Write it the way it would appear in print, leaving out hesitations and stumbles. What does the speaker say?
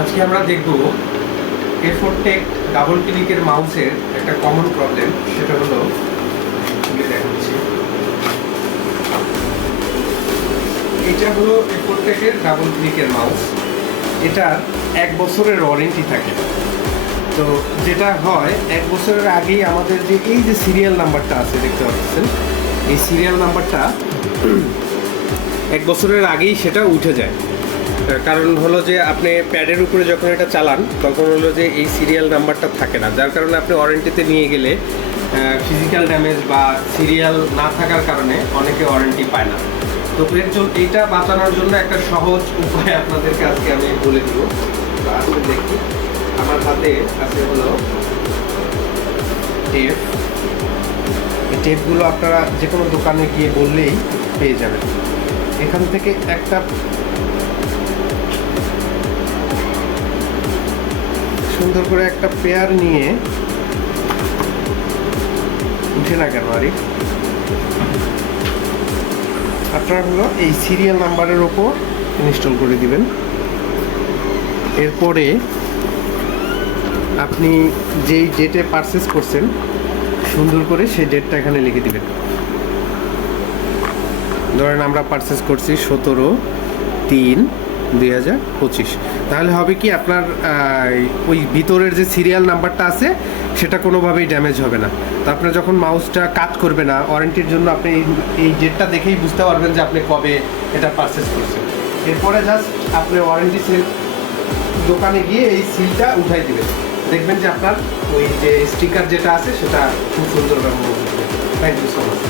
আজকে আমরা দেখব A4Tech ডাবল ক্লিকের মাউসের একটা কমন প্রবলেম, সেটা হলো দেখাচ্ছি। এটা হলো A4Tech এর ডাবল ক্লিকের মাউস। এটার 1 বছরের ওয়ারেন্টি থাকে। তো যেটা হয়, 1 বছরের আগেই আমাদের যে এই যে সিরিয়াল নাম্বারটা আছে দেখতে পাচ্ছেন, এই সিরিয়াল নাম্বারটা 1 বছরের আগেই সেটা উঠে যায়। কারণ হলো যে আপনি প্যাডের উপরে যখন এটা চালান তখন হলো যে এই সিরিয়াল নাম্বারটা থাকে না, যার কারণে আপনি ওয়ারেন্টিতে নিয়ে গেলে ফিজিক্যাল ড্যামেজ বা সিরিয়াল না থাকার কারণে অনেকে ওয়ারেন্টি পায় না। তো এর জন্য এইটা বাঁচানোর জন্য একটা সহজ উপায় আপনাদেরকে আজকে আমি বলে দিব। তো আসলে দেখি, আমার হাতে আছে হলো টেপ। এই টেপগুলো আপনারা যে কোনো দোকানে গিয়ে বললেই পেয়ে যাবেন। এখান থেকে একটা সুন্দর করে একটা পেয়ার নিয়ে, উঠে না কেন আরে, আপনারা হলো এই সিরিয়াল নাম্বারের ওপর ইনস্টল করে দিবেন। এরপরে আপনি যেই ডেটে পারচেস করছেন সুন্দর করে সেই ডেটটা এখানে লিখে দিবেন। ধরেন আমরা পারচেস করছি 17/3/2025। তাহলে হবে কি, আপনার ওই ভিতরের যে সিরিয়াল নাম্বারটা আছে সেটা কোনোভাবেই ড্যামেজ হবে না। তো আপনার যখন মাউসটা কাজ করবে না ওয়ারেন্টির জন্য, আপনি এই ডেটটা দেখেই বুঝতে পারবেন যে আপনি কবে এটা পারচেস করছেন। এরপরে জাস্ট আপনি ওয়ারেন্টি সেল দোকানে গিয়ে এই সিলটা উঠাই দিবেন, দেখবেন যে আপনার ওই যে স্টিকার যেটা আছে সেটা খুব সুন্দর ব্যবহার করবে। Thank you so much.